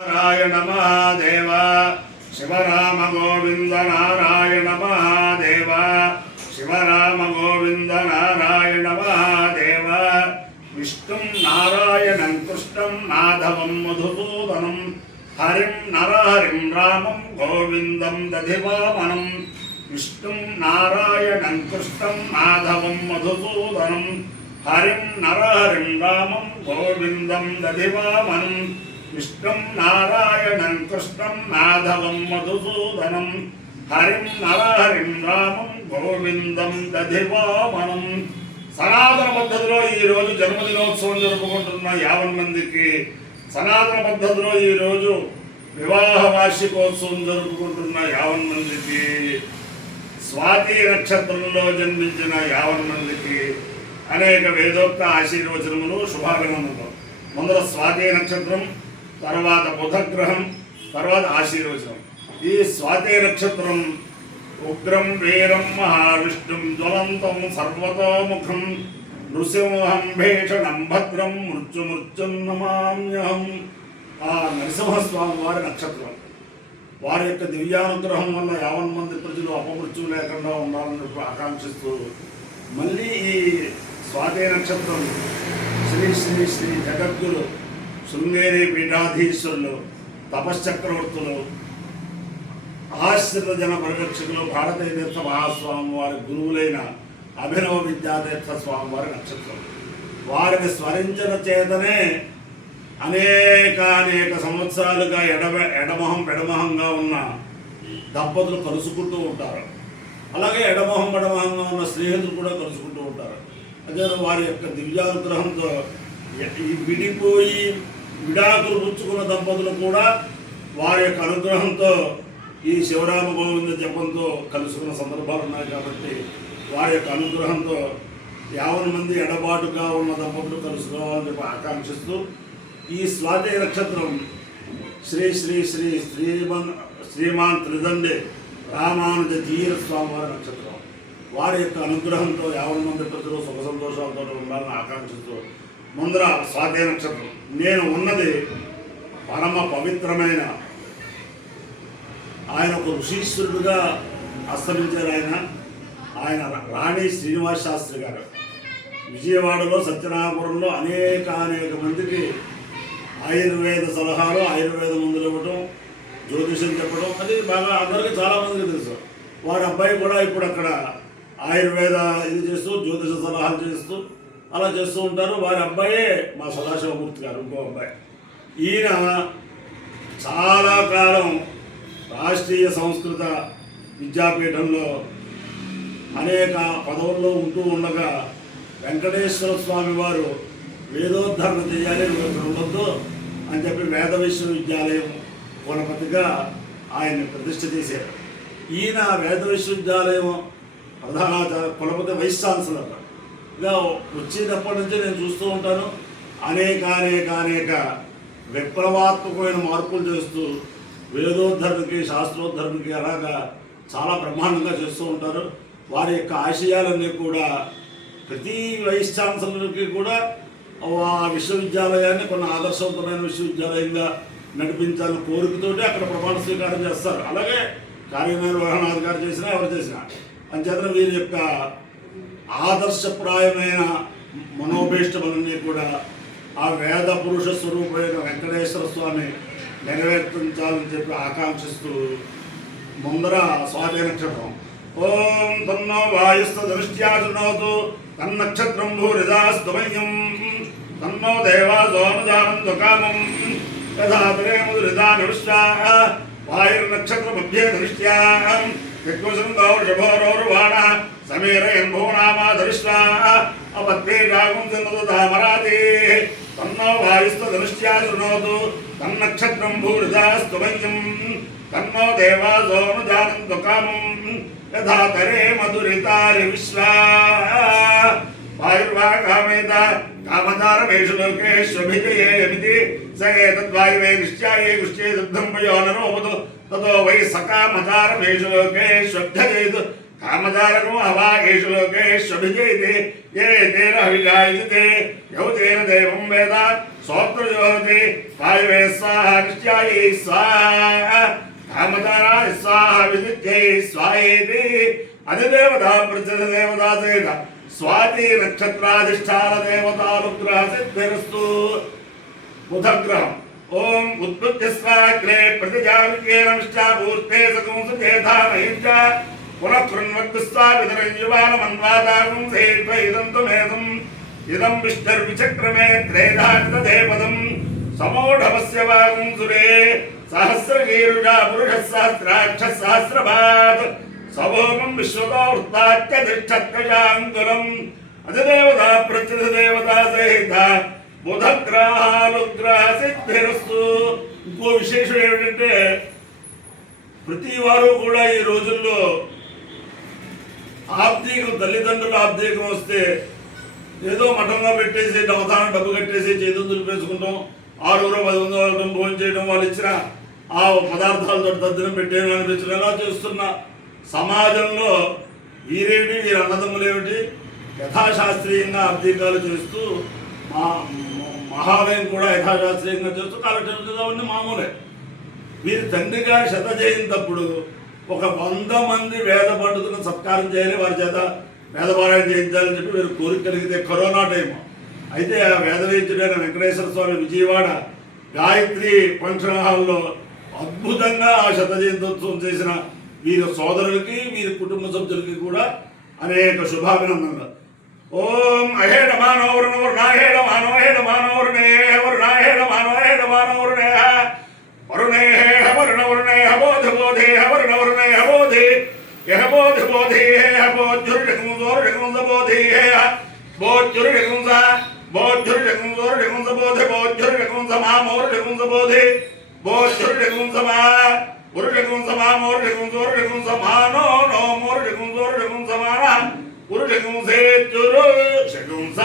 నారాయణ మహాదేవ శివరామ గోవింద నారాయణ మహాదేవ శివరామ గోవింద నారాయణ మహాదేవ విష్ణుం నారాయణం కృష్ణం మాధవం మధుసూదనం హరిం నరహరిం రామం గోవిందం దధివామనం విష్ణుం నారాయణం కృష్ణం మాధవం మధుసూదనం హరిం నరహరిం రామం గోవిందం దధివామనం విష్ణుం నారాయణం కృష్ణం మాధవం మధుసూదనం హరిం నరహరిం రామం గోవిందం దధివామనం. సనాతన పద్ధతిలో ఈరోజు జన్మదినోత్సవం జరుపుకుంటున్న 50 మందికి, సనాతన పద్ధతిలో ఈరోజు వివాహ వార్షికోత్సవం జరుపుకుంటున్న 50 మందికి, స్వాతి నక్షత్రంలో జన్మించిన 50 మందికి అనేక వేదోక్త ఆశీర్వచనములు, శుభాగమనములు. ముందర స్వాతి నక్షత్రం, తర్వాత బుధగ్రహం, తర్వాత ఆశీర్వచనం. ఈ స్వాతి నక్షత్రం ఉగ్రం వీరం మహావిష్ణుం జ్వలంతం సర్వతోముఖం నృసింహం భీషణం భద్రం మృత్యుమృత్యుం నమామ్యహం. ఆ నరసింహస్వామి వారి నక్షత్రం. వారి యొక్క దివ్యానుగ్రహం వల్ల 50 మంది ప్రజలు అపమృత్యువు లేకుండా ఉండాలని ఆకాంక్షిస్తూ మళ్ళీ ఈ స్వాతి నక్షత్రం శ్రీ శ్రీ శ్రీ జగద్గురు శృంగేరి పీఠాధీశ్వరులు, తపశ్చక్రవర్తులు, ఆశ్రిత జన పరిరక్షకులు భారతీయ తీర్థ మహాస్వామి వారి గురువులైన అభినవ విద్యాతీర్థ స్వామి వారి నక్షత్రం. వారిని స్మరించిన చేతనే అనేక సంవత్సరాలుగా ఎడమొహం పెడమొహంగా ఉన్న దంపతులు కలుసుకుంటూ ఉంటారు. అలాగే ఎడమొహం పెడమొహంగా ఉన్న స్నేహితులు కూడా కలుసుకుంటూ ఉంటారు. అదే వారి యొక్క దివ్యానుగ్రహంతో విడిపోయి విడాకులు పుచ్చుకున్న దంపతులు కూడా వారి యొక్క అనుగ్రహంతో ఈ శివరామ గోవింద జపంతో కలుసుకున్న సందర్భాలు ఉన్నాయి. కాబట్టి వారి యొక్క అనుగ్రహంతో 50 మంది ఎడబాటుగా ఉన్న దంపతులు కలుసుకోవాలని చెప్పి ఆకాంక్షిస్తూ ఈ స్వాతి నక్షత్రం శ్రీ శ్రీ శ్రీ శ్రీమాన్ త్రిదండి రామానుజ జీర స్వామి వారి నక్షత్రం. వారి యొక్క అనుగ్రహంతో 50 మంది ప్రజలు సుఖ సంతోషాలతో ఉండాలని ఆకాంక్షిస్తూ ముందర స్వాతి నక్షత్రం. నేను ఉన్నది పరమ పవిత్రమైన, ఆయన ఒక ఋషీశ్వరుడుగా అస్తమించారు. ఆయన రాణి శ్రీనివాస శాస్త్రి గారు విజయవాడలో సత్యనారాయణపురంలో అనేక మందికి ఆయుర్వేద సలహాలు, ఆయుర్వేద మందులు ఇవ్వటం, జ్యోతిషం చెప్పడం, అది బాగా అందరికీ చాలామందికి తెలుసు. వారి అబ్బాయి కూడా ఇప్పుడు అక్కడ ఆయుర్వేద ఇది చేస్తూ జ్యోతిష సలహాలు చేస్తూ అలా చేస్తూ ఉంటారు. వారి అబ్బాయే మా సదాశివమూర్తి గారు, ఇంకో అబ్బాయి. ఈయన చాలా కాలం రాష్ట్రీయ సంస్కృత విద్యాపీఠంలో అనేక పదవుల్లో ఉంటూ ఉండగా వెంకటేశ్వర స్వామి వారు వేదోద్ధరణ చేయాలి, ఉండొద్దు అని చెప్పి వేద విశ్వవిద్యాలయం కులపతిగా ఆయన్ని ప్రతిష్ఠ చేశారు. ఈయన వేద విశ్వవిద్యాలయం ప్రధానాచార్య కులపతి వైస్ ఛాన్సలర్ ఇలా వచ్చినప్పటి నుంచి నేను చూస్తూ ఉంటాను. అనేక విప్లవాత్మకమైన మార్పులు చేస్తూ వేదోద్ధరణకి, శాస్త్రోద్ధరణకి అలాగా చాలా బ్రహ్మాండంగా చేస్తూ ఉంటారు. వారి యొక్క ఆశయాలన్నీ కూడా ప్రతి వైస్ ఛాన్సలర్కి కూడా ఆ విశ్వవిద్యాలయాన్ని కొన్ని ఆదర్శవంతమైన విశ్వవిద్యాలయంగా నడిపించాలని కోరికతోటి అక్కడ ప్రమాణ స్వీకారం చేస్తారు. అలాగే కార్యనిర్వహణాధికారి చేసినా ఎవరు చేసినా అంచేతన వీరి యొక్క ఆదర్శప్రాయమైన మనోభీష్టములన్నీ కూడా ఆ వేద పురుష స్వరూపమైన వెంకటేశ్వర స్వామి నెరవేర్చాలని చెప్పి ఆకాంక్షిస్తూ ముందర స్వాతి నక్షత్రం. ఓం తన్నో వాయుస్త దృష్ట్యా శృణోతు తన్నక్షత్రం భూరిదాస్తమయం తన్నో దేవాదోనుజానందు కామం యథాతరే ముదురిదా నిరుష్యా వాయుర్నక్షత్రమభ్యే దృష్ట్యా దిగ్వశందో వృషభోరోర్వాణ సమీరయన్ భూనామా దృష్ట్యా అపత్పీఠాగం చిందమరాది తన్నో వాయుస్త దృష్ట్యా శృణోతు తన్నక్షత్రం భూరిదాస్తమయం తన్నో దేవాదోనుజానందు కామం యథాతరే మధురితారి విశ్వా వాయుర్వాకామేత కామదారమేషు లోకేష్వభిజయేమితి స ఏతద్వాయువే నిశ్చాయే దృష్ట్యే దుగ్ధం పయో నరోపదు తతో వై సకామదారమేషు లోకేష్వభ్యజేతు కామదారకం అవాగేషు లోకేష్భిజయతే ఏ తేన విజాయతే యౌ తేన దేవం వేద సోత్రజోహతి వాయువే స్వాహ కృష్యాయే స్వాహ కామదారాయ స్వాహ విద్యై స్వాయేతి అధిదేవతా ప్రతిదేవతా చేత స్వాతి నక్షత్రాధిష్టాన దేవతానుగ్రహ సిద్ధిరస్తు. బుధగ్రహం ఓం ఉత్పత్తిస్వాగ్రే ప్రతిజావికేన విష్టాపూర్తే సకంసచేధామహించ పునః కృణ్వద్స్వా విదరంజువానమన్వాదాగం సేద్వైదం తుమేదం ఇదం విష్ణుర్విచక్రమే త్రేధాతదేపదం సమోఢవస్య వాగం సురే సహస్రగీరుషా పురుష సహస్రాక్ష సహస్రపాద్ సభోమం విశ్వతో వృత్తాత్యధిష్ఠత్కజాంకులం అధిదేవతా ప్రత్యధిదేవతా సహిత బుధగ్రహానుగ్రహ సిద్ధిరస్తు. ఇంకో విశేషం ఏమిటంటే ప్రతి వారు కూడా ఈ రోజుల్లో ఆబ్దీకం, తల్లిదండ్రుల ఆబ్దీకం వస్తే ఏదో మఠంగా పెట్టేసి అవధానం డబ్బు కట్టేసి చేతులు దులిపేసుకుంటాం, 600 1000 భోజనం చేయడం, వాళ్ళు ఇచ్చిన ఆ పదార్థాలతో దద్దనం పెట్టేయడం అనిపించడం ఎలా చేస్తున్న సమాజంలో వీరేమిటి, వీరి అన్నదమ్ములు ఏమిటి యథాశాస్త్రీయంగా అబ్దీకాలు చేస్తూ మహాలయం కూడా యథాశాస్త్రీయంగా చేస్తూ కాలక్షేపం అవన్నీ మామూలే. వీరి తండ్రి గారి శత జయంతప్పుడు ఒక 100 మంది వేద పండితులను సత్కారం చేయాలి, వారి చేత వేదపారాయణ చేయించాలని చెప్పి వీరు కోరిక కలిగితే కరోనా టైం అయితే ఆ వేదవేద్యుడైన వెంకటేశ్వర స్వామి విజయవాడ గాయత్రి ఫంక్షన్ హాల్లో అద్భుతంగా ఆ శత జయంతోత్సవం చేసిన వీరి సోదరులకి వీరి కుటుంబ సభ్యులకి కూడా అనేక శుభాభినందనలు. ఓం అహేడ మానవరుణవరుణాహేడ మానవహేడ మానవరుణే వరుణాహేడ మానవహేడ మానవరుణే వరుణే వరుణవరుణే బోధ బోధే వరుణవరుణే బోధే యహ బోధ బోధే బోధుర్జగుంసోర్జగుంస బోధే బోధుర్జగుంస బోధుర్జగుంసోర్జగుంస బోధే బోధుర్జగుంస మామోర్జగుంస బోధే బోధుర్జగుంస మా ఉరుజగుంస మామోర్జగుంసోర్జగుంస మానో నోమోర్జగుంసోర్జగుంస మాన ఉరుజగుంసేత్యురు షగుంస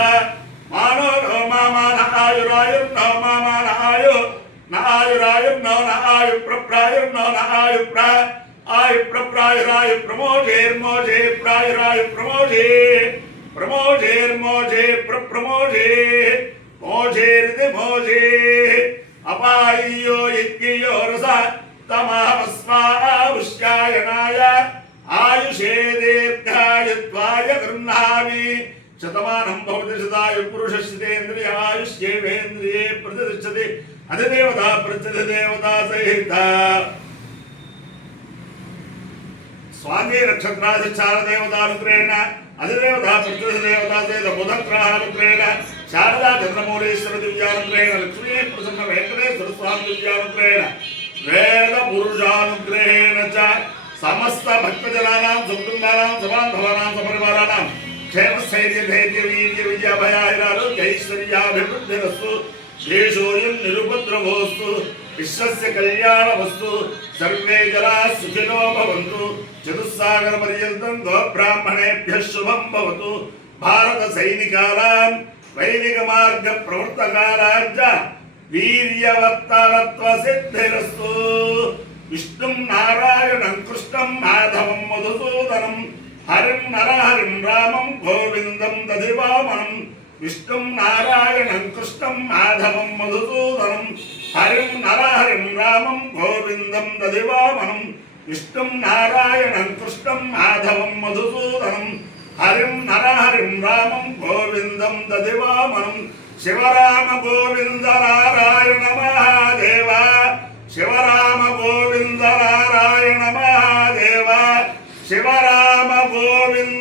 మానో నో మామాన ఆయురాయుర్ నో మామాన ఆయు నాయురాయుర్ నో నాయు ప్రప్రాయుర్ నో నాయు ప్ర ఆయు ప్రప్రాయురాయు ప్రమోజేర్మోజే ప్రాయురాయు ప్రమోజే ప్రమోజేర్మోజే ప్రమోజే మోజేరిది మోజే అపాయ్యో యజ్ఞయో రస తమస్వాయుష్యాయనాయ ఆయుషే దీర్ఘాయుత్వాయ గృహ్ణామి శతమానం భవతి శతాయు పురుషశ్చితేంద్రియాయుష్యేవేంద్రియే ప్రతిష్టతి అధిదేవతా ప్రత్యధిదేవతా సహిత స్వామి నక్షత్రాధిష్టాన దేవతానుగ్రహేణ అధిదేవతా ప్రత్యధిదేవతా సహిత బుధగ్రహానుగ్రహేణ శారదా చంద్రమౌళీశ్వర దివ్యానుగ్రహేణ లక్ష్మీ ప్రసన్న వెంకటేశ్వర స్వామి దివ్యానుగ్రహేణ వేద పురుషానుగ్రహేణ చ సమస్త భక్తజనానాం సుకుటుంబానాం సబాంధవానాం సపరివారాణం క్షేమస్థైర్య ధైర్య వీర్య విజయాభయాైరారోగ్యైశ్వర్యాభివృద్ధిరస్తు దేశోయం నిరుపద్రవోస్తు విశ్వస్య కళ్యాణమస్తు సర్వే జనాః సుఖినో భవంతు చతుస్సాగర పర్యంతం గోబ్రాహ్మణేభ్యః శుభం భవతు భారత సైనికానాం వైదిక మార్గ ప్రవర్తకానాం చ వీర్యవత్తరత్వ సిద్ధిరస్తు. విష్ణుం నారాయణం కృష్ణం మాధవం మధుసూదనం హరిం నరహరిం రామం గోవిందం దధివామనం విష్ణుం నారాయణం కృష్ణం మాధవం మధుసూదనం హరిం నరహరిం రామం గోవిందం దధివామనం విష్ణుం నారాయణం కృష్ణం మాధవం మధుసూదనం హరిం నరహరిం రామం గోవిందం దధివామనం శివరామ గోవింద నారాయణ మహాదేవ శివరామ గోవింద నారాయణ మహాదేవ శివరామ గోవింద